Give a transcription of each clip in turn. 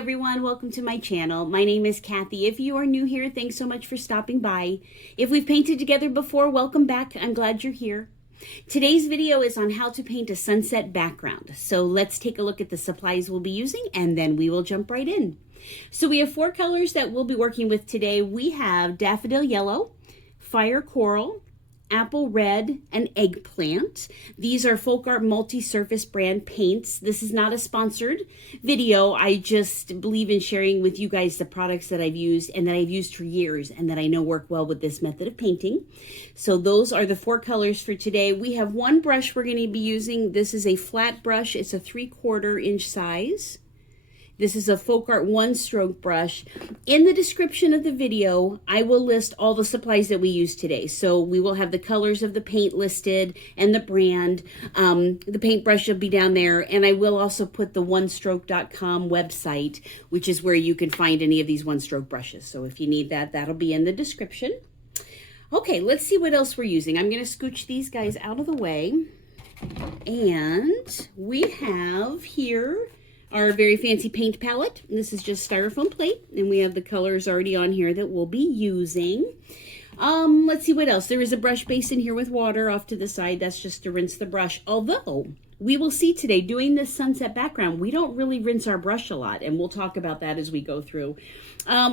everyone, welcome to my channel. My name is Kathy. If you are new here, thanks so much for stopping by. If we've painted together before, welcome back. I'm glad you're here. Today's video is on how to paint a sunset background. So let's take a look at the supplies we'll be using and then we will jump right in. So we have 4 colors that we'll be working with today. We have Daffodil Yellow, Fire Coral, Apple Red, and Eggplant. These are FolkArt multi-surface brand paints. This is not a sponsored video. I just believe in sharing with you guys the products that I've used and that I've used for years and that I know work well with this method of painting. So those are the 4 colors for today. We have one brush we're going to be using. This is a flat brush. It's a 3/4 inch size. This is a FolkArt 1-stroke brush. In the description of the video, I will list all the supplies that we use today. So we will have the colors of the paint listed and the brand. The paintbrush will be down there. And I will also put the onestroke.com website, which is where you can find any of these 1-stroke brushes. So if you need that, that'll be in the description. Okay, let's see what else we're using. I'm going to scooch these guys out of the way. And we have here our very fancy paint palette. This is just styrofoam plate, and we have the colors already on here that we'll be using. Let's see what else. There is a brush basin here with water off to the side. That's just to rinse the brush. Although, we will see today, doing this sunset background, we don't really rinse our brush a lot, and we'll talk about that as we go through.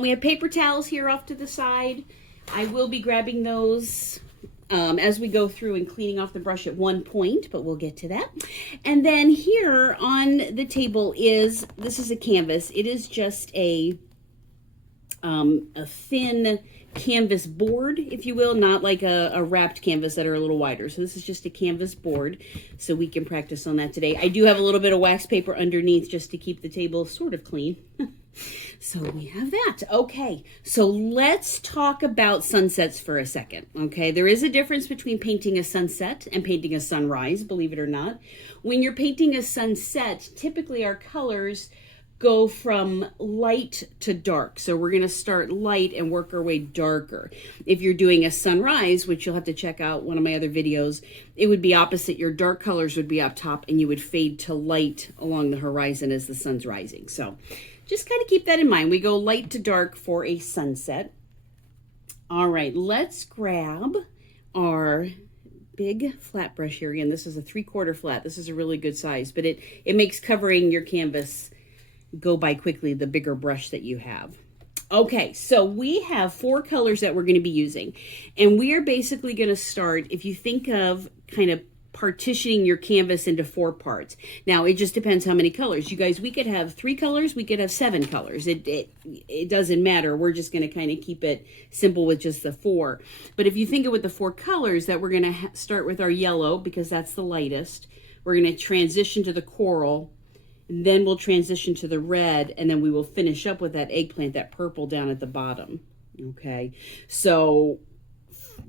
We have paper towels here off to the side. I will be grabbing those as we go through and cleaning off the brush at one point, but we'll get to that. And then here on the table this is a canvas. It is just a thin canvas board, if you will, not like a wrapped canvas that are a little wider. So this is just a canvas board, so we can practice on that today. I do have a little bit of wax paper underneath just to keep the table sort of clean. So we have that. Okay, so let's talk about sunsets for a second, okay? There is a difference between painting a sunset and painting a sunrise, believe it or not. When you're painting a sunset, typically our colors go from light to dark. So we're gonna start light and work our way darker. If you're doing a sunrise, which you'll have to check out one of my other videos, it would be opposite. Your dark colors would be up top and you would fade to light along the horizon as the sun's rising. So just kind of keep that in mind. We go light to dark for a sunset. All right, let's grab our big flat brush here. Again, this is a 3/4 flat. This is a really good size, but it makes covering your canvas go by quickly, the bigger brush that you have. Okay, so we have 4 colors that we're going to be using, and we are basically going to start, if you think of kind of partitioning your canvas into 4 parts. Now, it just depends how many colors. You guys, we could have 3 colors, we could have 7 colors. It doesn't matter. We're just going to kind of keep it simple with just the 4. But if you think of with the 4 colors, that we're going to start with our yellow, because that's the lightest. We're going to transition to the coral, and then we'll transition to the red, and then we will finish up with that eggplant, that purple down at the bottom. Okay, so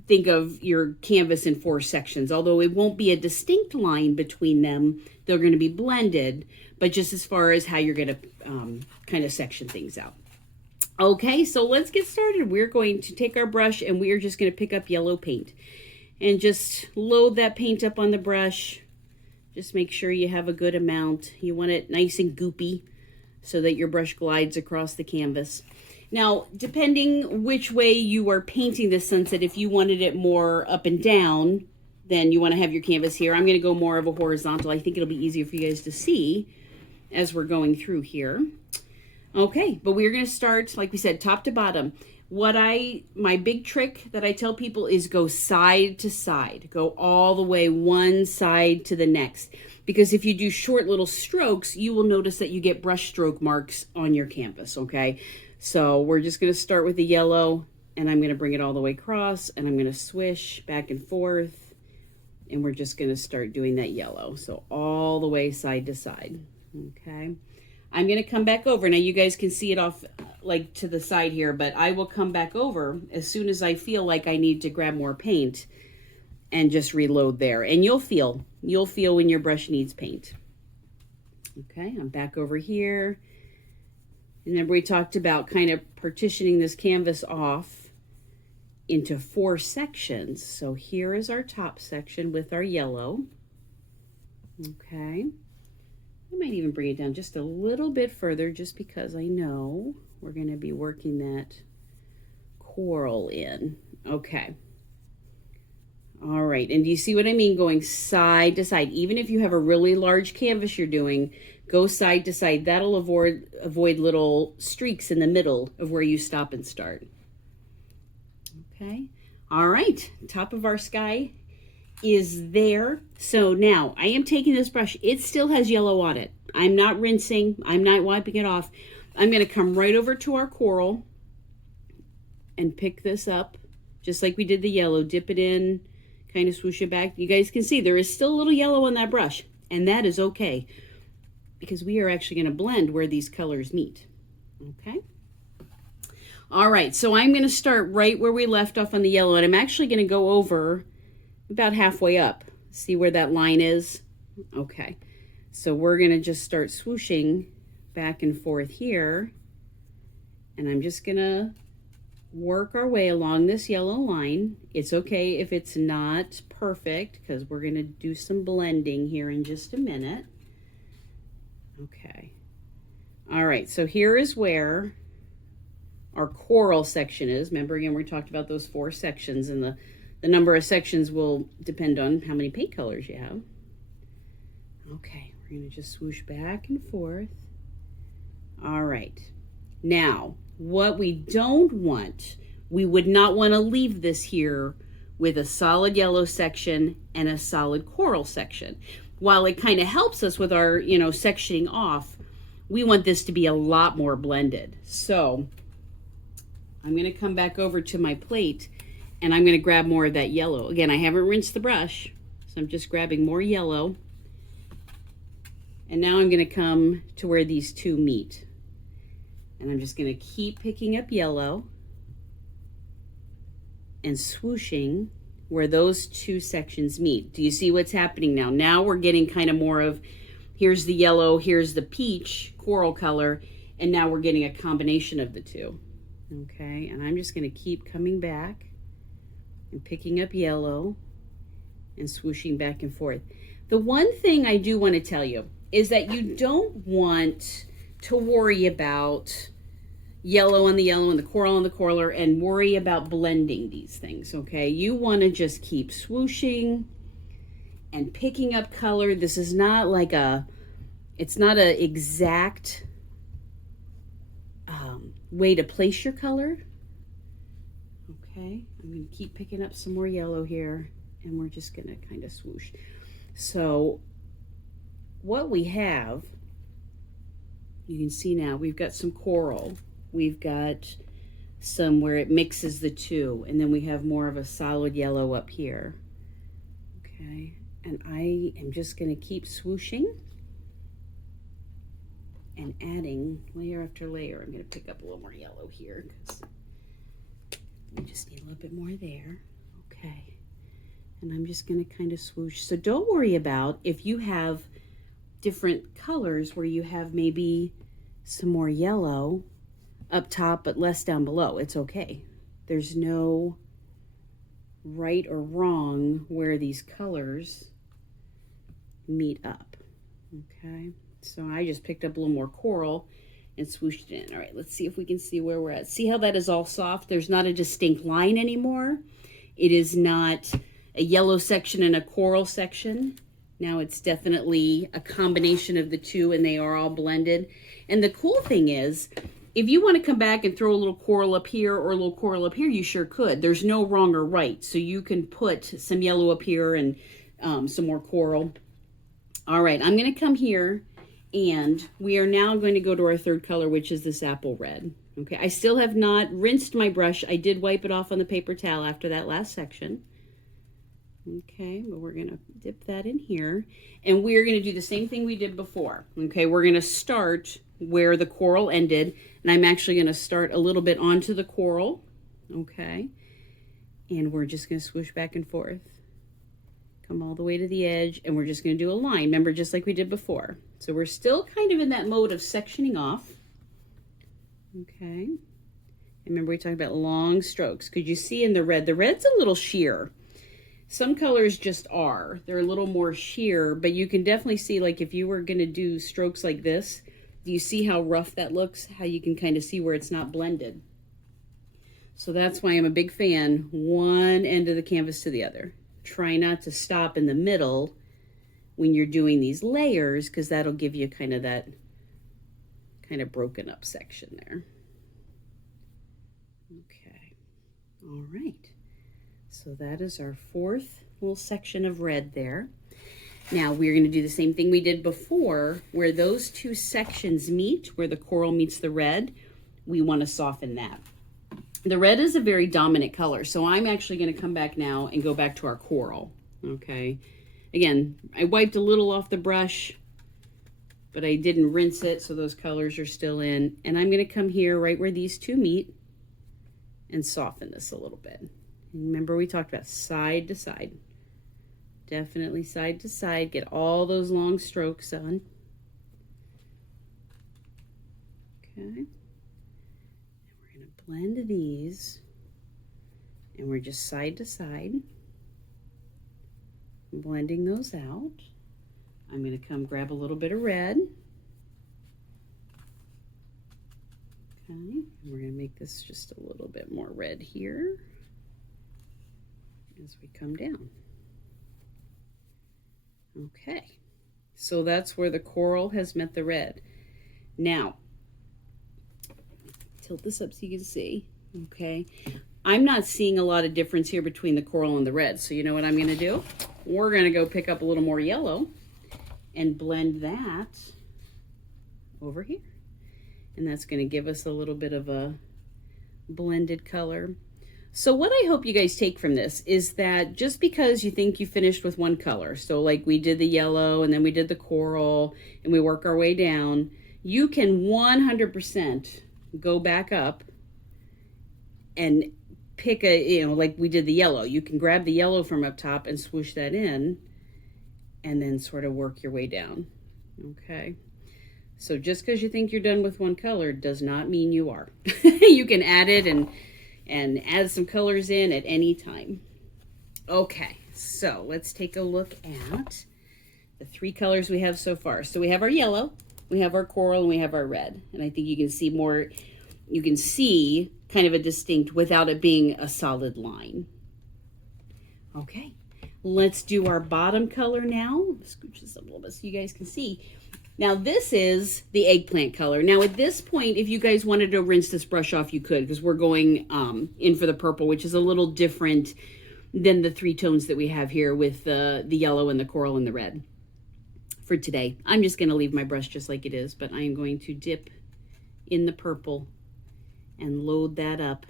think of your canvas in 4 sections. Although it won't be a distinct line between them, they're going to be blended, but just as far as how you're going to kind of section things out. Okay, so let's get started. We're going to take our brush and we are just going to pick up yellow paint and just load that paint up on the brush. Just make sure you have a good amount. You want it nice and goopy so that your brush glides across the canvas. Now, depending which way you are painting this sunset, if you wanted it more up and down, then you want to have your canvas here. I'm going to go more of a horizontal. I think it'll be easier for you guys to see as we're going through here. Okay, but we're going to start, like we said, top to bottom. My big trick that I tell people is go side to side. Go all the way one side to the next. Because if you do short little strokes, you will notice that you get brush stroke marks on your canvas, okay? So we're just going to start with the yellow, and I'm going to bring it all the way across, and I'm going to swish back and forth, and we're just going to start doing that yellow. So all the way side to side, okay? I'm going to come back over. Now you guys can see it off like to the side here, but I will come back over as soon as I feel like I need to grab more paint and just reload there. And you'll feel when your brush needs paint. Okay, I'm back over here. And then we talked about kind of partitioning this canvas off into 4 sections. So here is our top section with our yellow. Okay. I might even bring it down just a little bit further just because I know we're going to be working that coral in. Okay. All right, and do you see what I mean? Going side to side. Even if you have a really large canvas you're doing, go side to side. That'll avoid little streaks in the middle of where you stop and start. Okay. All right, top of our sky is there. So now I am taking this brush. It still has yellow on it. I'm not rinsing. I'm not wiping it off. I'm going to come right over to our coral and pick this up just like we did the yellow. Dip it in, kind of swoosh it back. You guys can see there is still a little yellow on that brush, and that is okay because we are actually going to blend where these colors meet. Okay. All right, so I'm going to start right where we left off on the yellow, and I'm actually going to go over about halfway up. See where that line is? Okay, so we're going to just start swooshing back and forth here, and I'm just going to work our way along this yellow line. It's okay if it's not perfect because we're going to do some blending here in just a minute. Okay. All right, so here is where our coral section is. Remember, again, we talked about those 4 sections, and the number of sections will depend on how many paint colors you have. Okay, we're going to just swoosh back and forth. All right. Now, what we don't want, we would not want to leave this here with a solid yellow section and a solid coral section. While it kind of helps us with our, sectioning off, we want this to be a lot more blended. So I'm going to come back over to my plate and I'm going to grab more of that yellow. Again, I haven't rinsed the brush, so I'm just grabbing more yellow. And now I'm going to come to where these two meet. And I'm just going to keep picking up yellow and swooshing where those 2 sections meet. Do you see what's happening now? Now we're getting kind of more of, here's the yellow, here's the peach coral color, and now we're getting a combination of the 2. Okay, and I'm just going to keep coming back and picking up yellow and swooshing back and forth. The one thing I do want to tell you is that you don't want to worry about yellow on the yellow and the coral on the coral and worry about blending these things, okay? You want to just keep swooshing and picking up color. This is not like it's not an exact way to place your color. Okay, I'm going to keep picking up some more yellow here, and we're just going to kind of swoosh. So what we have, you can see now, we've got some coral. We've got some where it mixes the 2, and then we have more of a solid yellow up here. Okay, and I am just going to keep swooshing and adding layer after layer. I'm going to pick up a little more yellow here because we just need a little bit more there. Okay, and I'm just going to kind of swoosh. So don't worry about if you have different colors where you have maybe some more yellow up top but less down below. It's okay. There's no right or wrong where these colors meet up. Okay, so I just picked up a little more coral and swooshed it in. All right, let's see if we can see where we're at. See how that is all soft? There's not a distinct line anymore. It is not a yellow section and a coral section. Now it's definitely a combination of the 2, and they are all blended. And the cool thing is, if you want to come back and throw a little coral up here or a little coral up here, you sure could. There's no wrong or right. So you can put some yellow up here and some more coral. All right, I'm going to come here, and we are now going to go to our 3rd color, which is this apple red. Okay, I still have not rinsed my brush. I did wipe it off on the paper towel after that last section. Okay, but we're going to dip that in here, and we're going to do the same thing we did before. Okay, we're going to start where the coral ended, and I'm actually going to start a little bit onto the coral. Okay, and we're just going to swoosh back and forth, come all the way to the edge, and we're just going to do a line. Remember, just like we did before. So we're still kind of in that mode of sectioning off. Okay, and remember we talked about long strokes. Could you see in the red? The red's a little sheer. Some colors just are. They're a little more sheer, but you can definitely see, like if you were going to do strokes like this, do you see how rough that looks? How you can kind of see where it's not blended. So that's why I'm a big fan, one end of the canvas to the other. Try not to stop in the middle when you're doing these layers, because that'll give you kind of that kind of broken up section there. Okay, all right. So that is our fourth little section of red there. Now we're going to do the same thing we did before, where those two sections meet, where the coral meets the red. We want to soften that. The red is a very dominant color, so I'm actually going to come back now and go back to our coral. Okay, again, I wiped a little off the brush, but I didn't rinse it, so those colors are still in. And I'm going to come here right where these two meet and soften this a little bit. Remember, we talked about side to side. Definitely side to side. Get all those long strokes on. Okay. And we're going to blend these. And we're just side to side. Blending those out. I'm going to come grab a little bit of red. Okay. And we're going to make this just a little bit more red here as we come down. Okay, so that's where the coral has met the red. Now, tilt this up so you can see. Okay, I'm not seeing a lot of difference here between the coral and the red, so you know what I'm going to do? We're going to go pick up a little more yellow and blend that over here. And that's going to give us a little bit of a blended color. So what I hope you guys take from this is that just because you think you finished with one color, so like we did the yellow and then we did the coral and we work our way down, you can 100% go back up and pick a, like we did the yellow. You can grab the yellow from up top and swoosh that in and then sort of work your way down. Okay. So just because you think you're done with one color does not mean you are. You can add it and add some colors in at any time. Okay, so let's take a look at the three colors we have so far. So we have our yellow, we have our coral, and we have our red. And I think you can see more, you can see kind of a distinct without it being a solid line. Okay, let's do our bottom color now. Scooch this up a little bit so you guys can see. Now this is the eggplant color. Now at this point, if you guys wanted to rinse this brush off, you could, because we're going in for the purple, which is a little different than the three tones that we have here with the yellow and the coral and the red for today. I'm just going to leave my brush just like it is, but I am going to dip in the purple and load that up.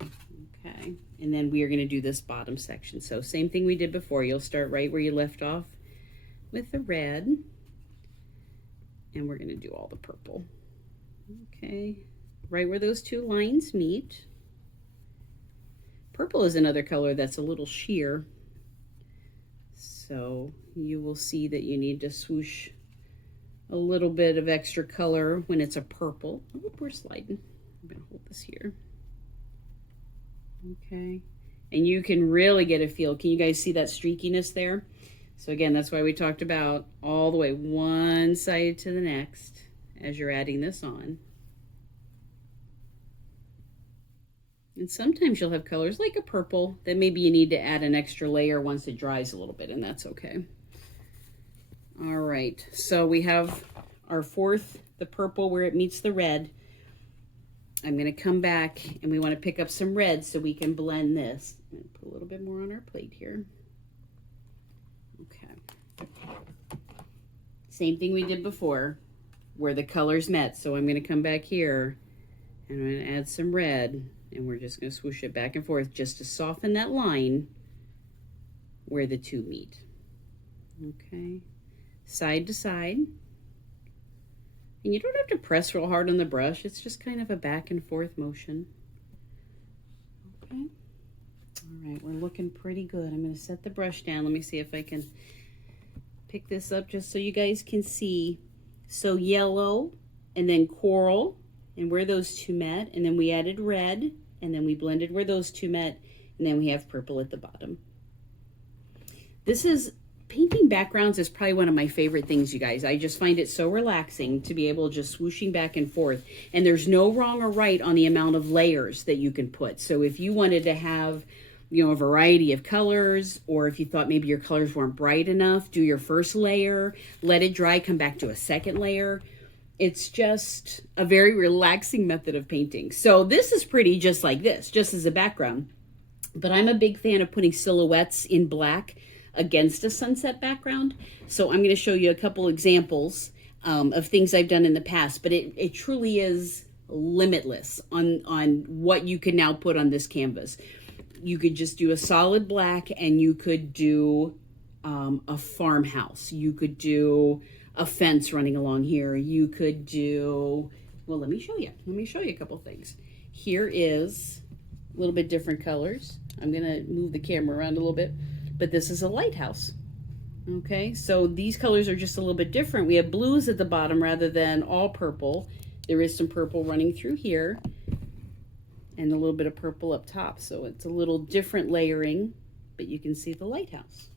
Okay, and then we are going to do this bottom section. So same thing we did before. You'll start right where you left off with the red. And we're going to do all the purple. Okay, right where those two lines meet. Purple is another color that's a little sheer. So you will see that you need to swoosh a little bit of extra color when it's a purple. Oh, we're sliding. I'm going to hold this here. Okay, and you can really get a feel. Can you guys see that streakiness there? So again, that's why we talked about all the way one side to the next as you're adding this on. And sometimes you'll have colors like a purple that maybe you need to add an extra layer once it dries a little bit, and that's okay. All right, so we have our fourth, the purple where it meets the red. I'm going to come back and we want to pick up some red so we can blend this. I'm going to put a little bit more on our plate here. Okay. Same thing we did before where the colors met. So I'm going to come back here and I'm going to add some red and we're just going to swoosh it back and forth just to soften that line where the two meet. Okay. Side to side. And you don't have to press real hard on the brush. It's just kind of a back and forth motion. Okay. All right, we're looking pretty good. I'm going to set the brush down. Let me see if I can pick this up just so you guys can see. So yellow and then coral and where those two met. And then we added red and then we blended where those two met. And then we have purple at the bottom. Painting backgrounds is probably one of my favorite things, you guys. I just find it so relaxing to be able to just swooshing back and forth. And there's no wrong or right on the amount of layers that you can put. So if you wanted to have, you know, a variety of colors, or if you thought maybe your colors weren't bright enough, do your first layer, let it dry, come back to a second layer. It's just a very relaxing method of painting. So this is pretty just like this, just as a background. But I'm a big fan of putting silhouettes in black against a sunset background. So I'm going to show you a couple examples of things I've done in the past, but it truly is limitless on what you can now put on this canvas. You could just do a solid black, and you could do a farmhouse. You could do a fence running along here. You could do, well, let me show you a couple things. Here is a little bit different colors. I'm going to move the camera around a little bit. But this is a lighthouse. Okay, so these colors are just a little bit different. We have blues at the bottom rather than all purple. There is some purple running through here and a little bit of purple up top. So it's a little different layering, but you can see the lighthouse.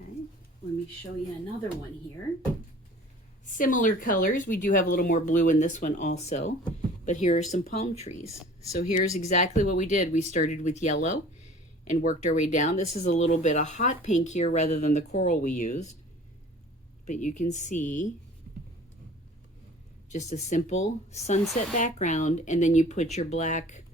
Okay, let me show you another one here. Similar colors. We do have a little more blue in this one also, but here are some palm trees. So here's exactly what we did. We started with yellow and worked our way down. This is a little bit of hot pink here rather than the coral we used. But you can see just a simple sunset background, and then you put your black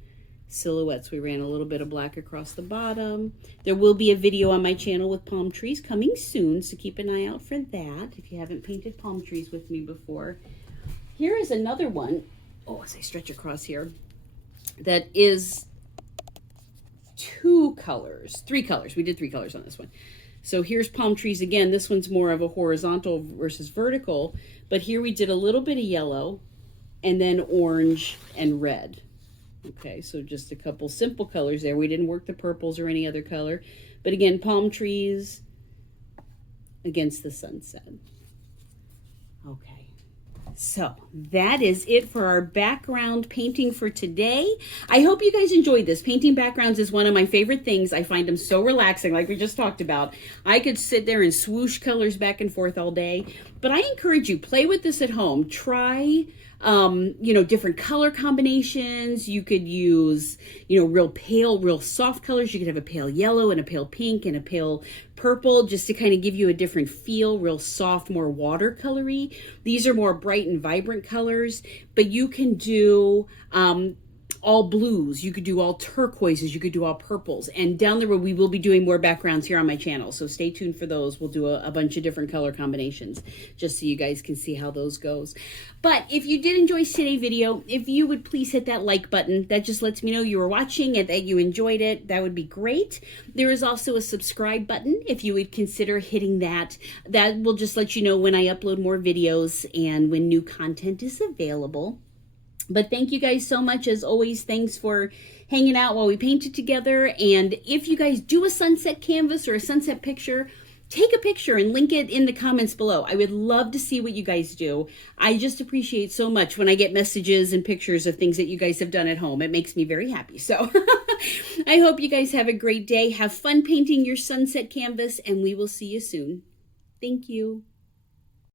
silhouettes. We ran a little bit of black across the bottom. There will be a video on my channel with palm trees coming soon, so keep an eye out for that if you haven't painted palm trees with me before. Here is another one. Oh, as I stretch across here, that is three colors. We did 3 colors on this one. So here's palm trees again. This one's more of a horizontal versus vertical, but here we did a little bit of yellow and then orange and red. Okay, so just a couple simple colors there. We didn't work the purples or any other color, but again, palm trees against the sunset. Okay. So that is it for our background painting for today. I hope you guys enjoyed this. Painting backgrounds is one of my favorite things. I find them so relaxing, like we just talked about. I could sit there and swoosh colors back and forth all day, but I encourage you, play with this at home. Try different color combinations. You could use, real pale, real soft colors. You could have a pale yellow and a pale pink and a pale purple, just to kind of give you a different feel, real soft, more watercolory. These are more bright and vibrant colors, but you can do all blues, you could do all turquoises, you could do all purples, and down the road we will be doing more backgrounds here on my channel, so stay tuned for those. We'll do a bunch of different color combinations just so you guys can see how those goes. But if you did enjoy today's video, if you would please hit that like button, that just lets me know you were watching and that you enjoyed it. That would be great. There is also a subscribe button. If you would consider hitting that, that will just let you know when I upload more videos and when new content is available. But thank you guys so much. As always, thanks for hanging out while we painted together. And if you guys do a sunset canvas or a sunset picture, take a picture and link it in the comments below. I would love to see what you guys do. I just appreciate so much when I get messages and pictures of things that you guys have done at home. It makes me very happy. So I hope you guys have a great day. Have fun painting your sunset canvas, and we will see you soon. Thank you.